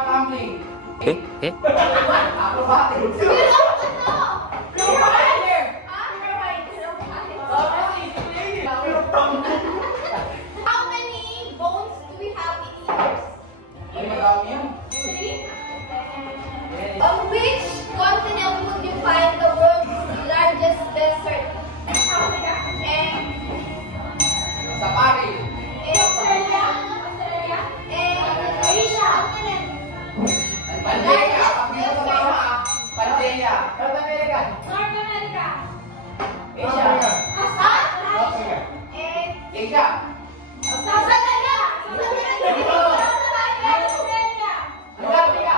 tumbling. Eh? Acrobatics. How many bones do we have in ears? Ay, marami yan. On which continent would you find the world's largest desert? And Sa pari. Australia? And Asia? Pandeya. Pagkita sa tama ah. Pandeya. North America? Asia. And Asia. Australia? Antarctica.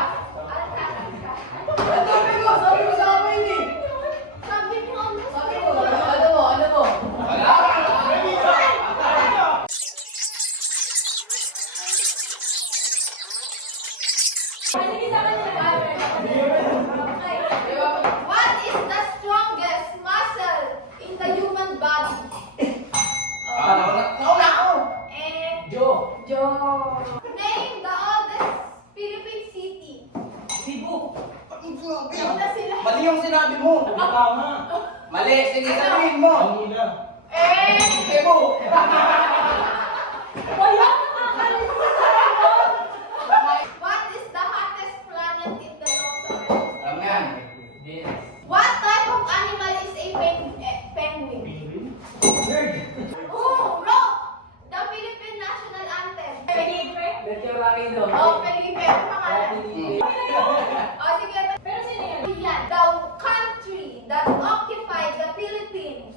Sabi ko sa amin eh. Sabi mo, Ano mo? Wala. What is the strongest muscle in the human body? Nauna ako. And Joe. name the oldest Philippine city. Cebu. Yun na sila. Mali yung sinabi mo. Mali. Sige, sabihin mo. Eh! Cebu. What is the hottest planet in the Earth? Alam nga yan. What type of animal is a penguin? Oh, wrong! The Philippine national anthem. Oh, Felipe. Ano pangalan? Oh, sige. Pero sino yan? Yan. The country that occupied the Philippines.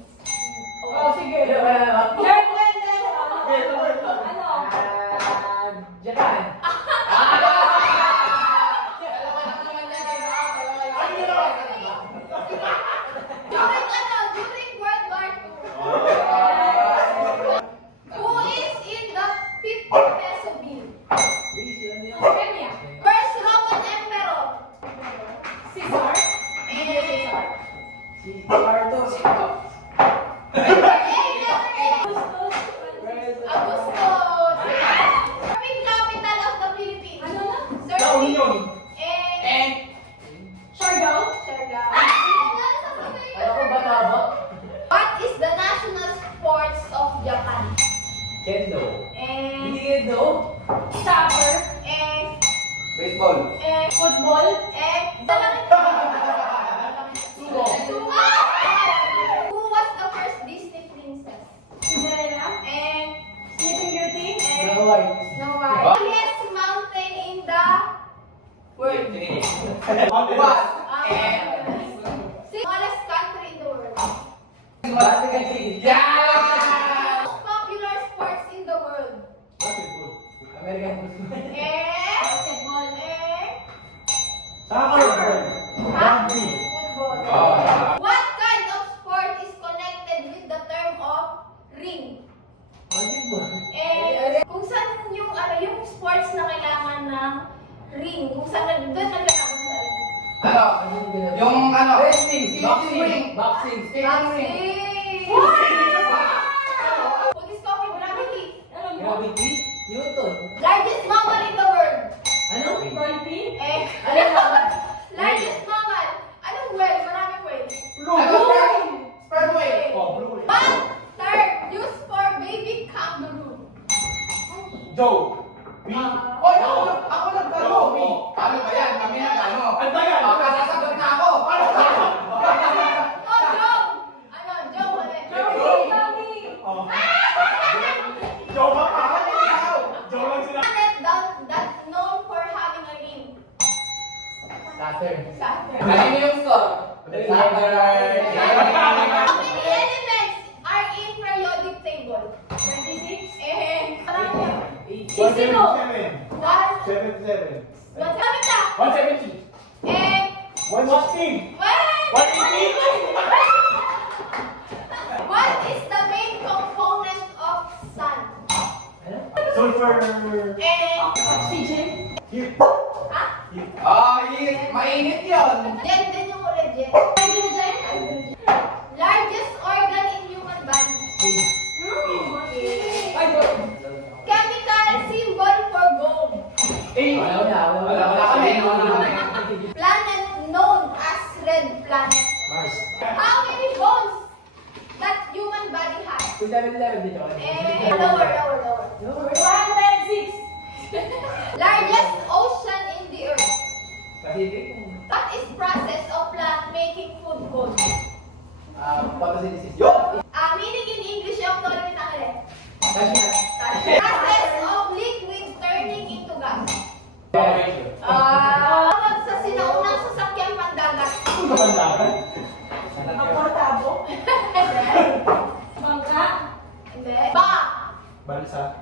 During World War II. Who is in the 50 peso bill? First Roman emperor. Caesar. Augustus. Serving capital of the Philippines. Serving. And Siargao. What is the national sports of Japan? And soccer. And baseball. football. And Sumo. Who was the first Disney princess? And Snow White. Highest mountain in the world. What? Smallest country in the world. Yeah! Most popular sports in the world. Football. What kind of sport is connected with the term of ring? Kung saan yung sports na kailangan ng ring, kung saan doon nagkakaroon sa ring. Yung Boxing. Boxing. Boxing! Pugis coffee, gravity. Largest mammal in the world. Largest mammal. Anong whale? Maraming whale. Spermway. One third used for baby kangaroo. Oy, ako nagkano. Ano ba yan? Kami nagkano. Kasasagot na ako. Oh, Joe! Joe ulit. Planet that's known for having a ring. Saturn. Kanino yung score? How many elements are in periodic table? 26. And marami. Sino? One. Sabi ka. And what is the main component of sun? And oxygen. Ha? Mainit yun. Jen din yung ulit, Jen. Largest organ in human body. Chemical symbol for gold. Wala kami. Planet known as red planet. Mars. How many bones that human body has? 11 dito. Lower. 106. Largest ocean in the earth. Pacific. What is process of plant making food called? Photosynthesis. Meaning in English yung tol ni Tangre. Passion. Process of liquid turning into gas. Tawag sa sinaunang sasakyang pandagat. Ang portabo. Bangka. Hindi. Ba. Balsa.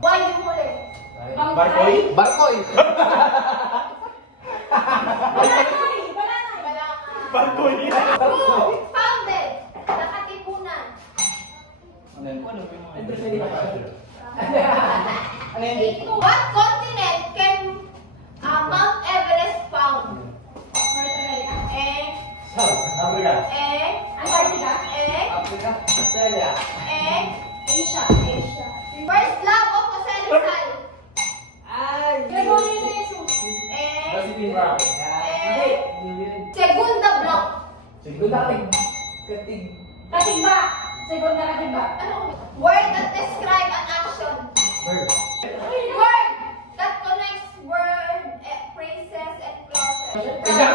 Why yung huli? Barkoy. Barkoy! Bananay. Wala nga. Barkoy. Who founded the Katipunan? What continent can Mount Everest found? North America. South Africa. Antarctica. Australia. Asia. First love of Jose Rizal? Gregorio de Jesus. Pacific Rock. Segunda block. Siguro katig. Katigba. Segunda katigba. Word that describe an action. Bird. Word that connects word, phrases, and clauses.